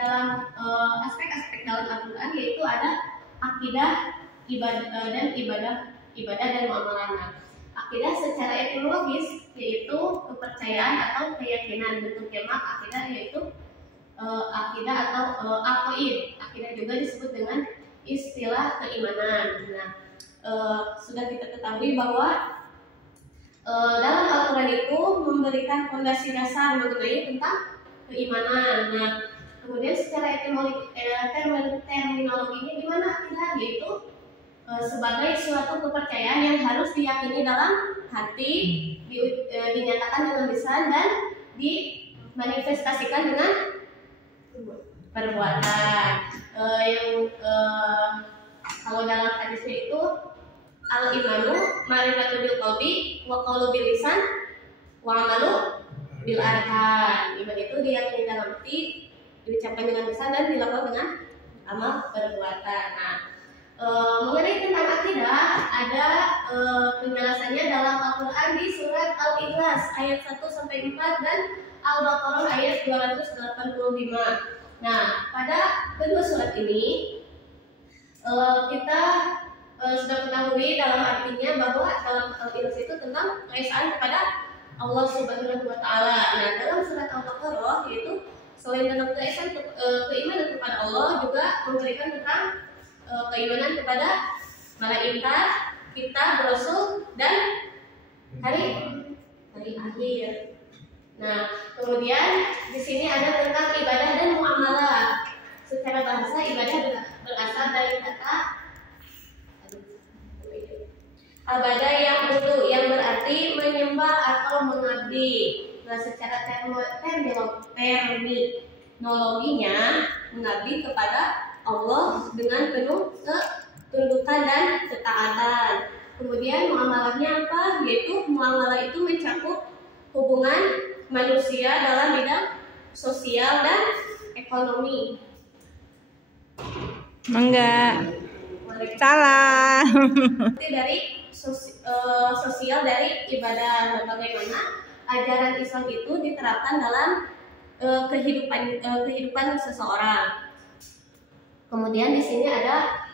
dalam aspek-aspek dalam Al-Quran, yaitu ada akidah, ibadah dan muamalah. Akidah secara etimologis yaitu kepercayaan atau keyakinan, bentuk jamak akidah yaitu akidah atau aqaid. Akidah juga disebut dengan istilah keimanan. Nah, sudah kita ketahui bahwa dalam Al-Quran itu memberikan fondasi dasar mengenai tentang keimanan. Nah, kemudian secara terminologinya gimana akidah, yaitu sebagai suatu kepercayaan yang harus diyakini dalam hati, dinyatakan dengan lisan, dan dimanifestasikan dengan perbuatan. Kalau dalam hadisnya itu al-imanu ma'rifatul bil qalbi wa qaulu bil lisan wa amalu bil arkan. Iman itu diyakini dalam hati, diucapkan dengan lisan, dan dilakukan dengan amal perbuatan. Nah, mengenai tentang akidah ada penjelasannya dalam Al-Quran di surat Al-Ikhlas ayat 1-4 dan Al-Baqarah ayat 285. Nah, pada kedua surat ini kita sudah ketahui dalam artinya bahwa dalam Al-Ikhlas itu tentang keesaan kepada Allah Subhanahu wa Ta'ala. Nah, dalam surat Al-Baqarah yaitu selain tentang keesaan keimanan kepada Allah, juga memberikan tentang keimanan kepada malaikat, kitab, rasul, dan hari akhir. Nah, kemudian di sini ada tentang ibadah dan muamalah. Secara bahasa ibadah berasal dari kata abada yang dulu, yang berarti menyembah atau mengabdi. Nah, secara terminologinya mengabdi kepada Allah dengan penuh ketundukan dan ketaatan. Kemudian muamalahnya apa? Yaitu muamalah itu mencakup hubungan manusia dalam bidang sosial dan ekonomi. Enggak. Salah. Dari sosial dari ibadah. Bagaimana ajaran Islam itu diterapkan dalam kehidupan seseorang. Kemudian di sini ada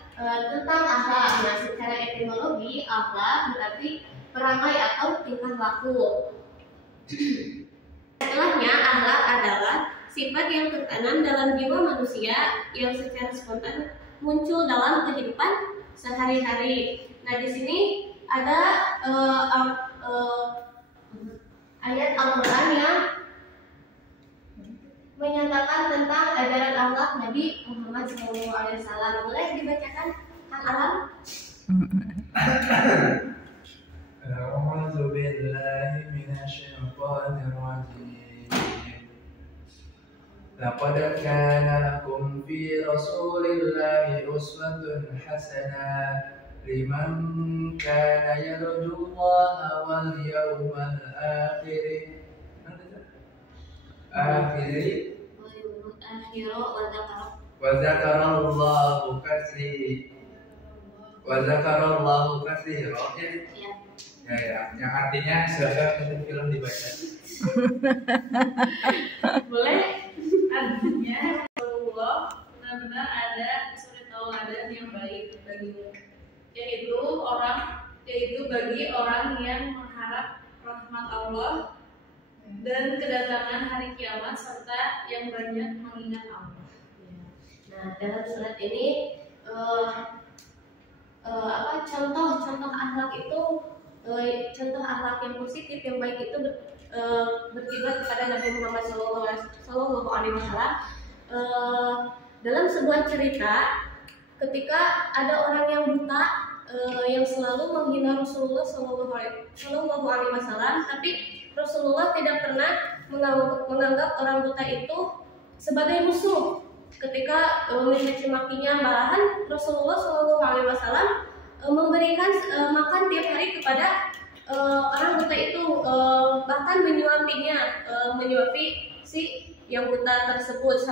tentang akhlak. Nah, secara etimologi akhlak berarti perangai atau tingkah laku. Setelahnya, akhlak adalah sifat yang tertanam dalam jiwa manusia yang secara spontan muncul dalam kehidupan sehari-hari. Nah, di sini ada ayat Al-Quran yang menyatakan tentang ajaran akhlak Nabi Muhammad SAW. Boleh dibacakan, Kang Alam? A'udzu billahi minasyaitonir rajim. Laqad kana lakum fi rasulillahi uswatun hasanah liman kana yarjullaha wal yawmal akhir. Wa zakarallahu katsira. Ya, yang artinya silakan untuk film dibaca. Boleh? Artinya Allah benar-benar ada suri tauladan yang baik bagimu, yaitu bagi orang yang mengharap rahmat Allah dan kedatangan hari kiamat serta yang banyak mengingat Allah. Nah, dalam surat ini contoh akhlak itu, contoh akhlak yang positif yang baik itu berkiblat kepada Nabi Muhammad SAW. Dalam sebuah cerita, ketika ada orang yang buta yang selalu menghina Rasulullah SAW, tapi Rasulullah tidak pernah menganggap orang buta itu sebagai musuh. Ketika mencaci makinya, malahan Rasulullah SAW memberikan makan tiap hari kepada orang buta itu, bahkan menyuapi si yang buta tersebut.